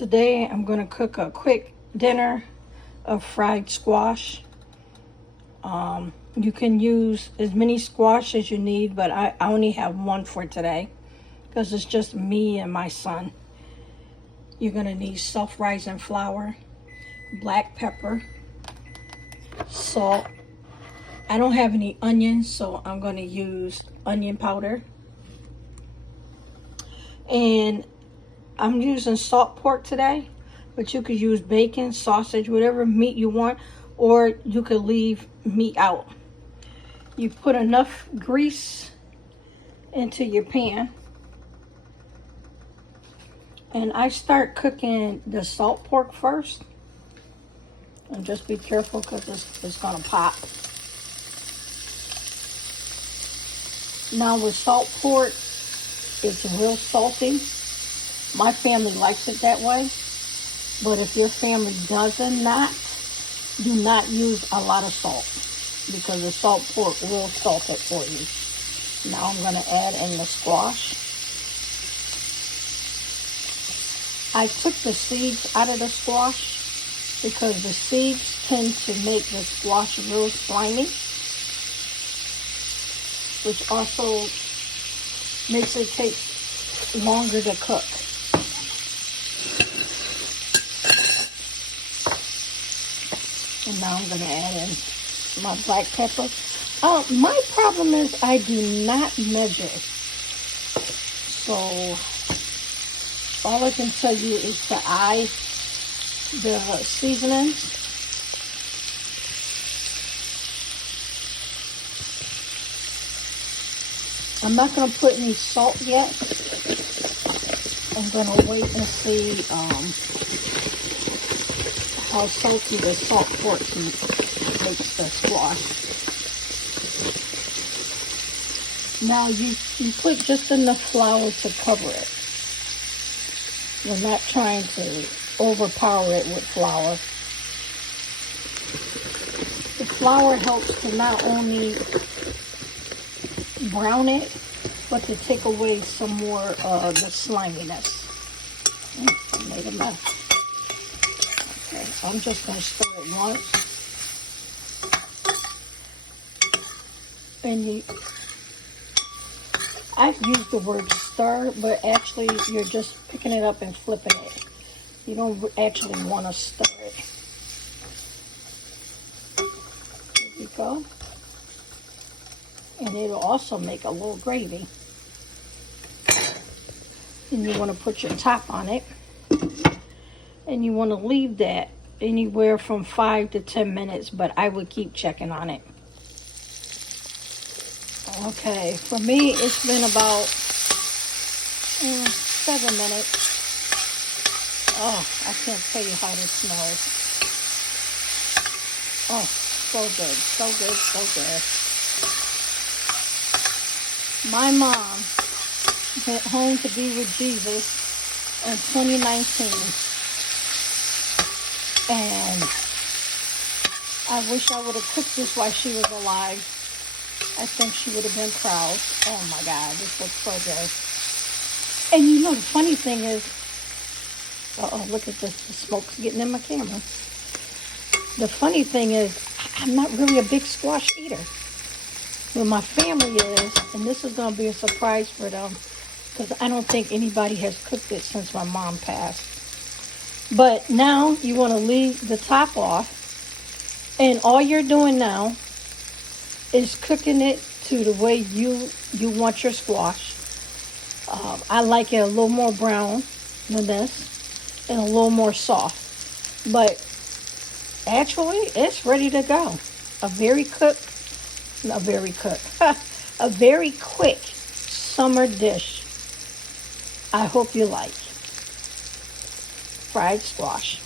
Today I'm going to cook a quick dinner of fried squash. You can use as many squash as you need, but I only have one for today because it's just me and my son. You're going to need self-rising flour, black pepper, salt. I don't have any onions, so I'm going to use onion powder. And I'm using salt pork today, but you could use bacon, sausage, whatever meat you want, or you could leave meat out. You put enough grease into your pan. And I start cooking the salt pork first. And just be careful because it's going to pop. Now with salt pork, it's real salty. My family likes it that way, but if your family do not use a lot of salt because the salt pork will salt it for you. Now I'm going to add in the squash. I took the seeds out of the squash because the seeds tend to make the squash real slimy, which also makes it take longer to cook. And now I'm going to add in my black pepper. My problem is I do not measure. So all I can tell you is to eye the seasoning. I'm not going to put any salt yet. I'm going to wait and see how salty the salt pork makes the squash. Now you put just enough flour to cover it. You're not trying to overpower it with flour. The flour helps to not only brown it, but to take away some more of the sliminess. I made a mess. Okay, I'm just going to stir it once. And I've used the word stir, but actually you're just picking it up and flipping it. You don't actually want to stir it. There you go. And it'll also make a little gravy. And you want to put your top on it. And you want to leave that anywhere from 5 to 10 minutes, but I would keep checking on it. Okay, for me, it's been about 7 minutes. Oh, I can't tell you how this smells. Oh, so good, so good, so good. My mom went home to be with Jesus in 2019. And I wish I would have cooked this while she was alive. I think she would have been proud. Oh my God, this looks so good. And you know, the funny thing is, look at this, the smoke's getting in my camera. The funny thing is, I'm not really a big squash eater. But my family is, and this is going to be a surprise for them, because I don't think anybody has cooked it since my mom passed. But now you want to leave the top off, and all you're doing now is cooking it to the way you want your squash. I like it a little more brown than this, and a little more soft. But actually, it's ready to go. A very quick summer dish. I hope you like fried squash.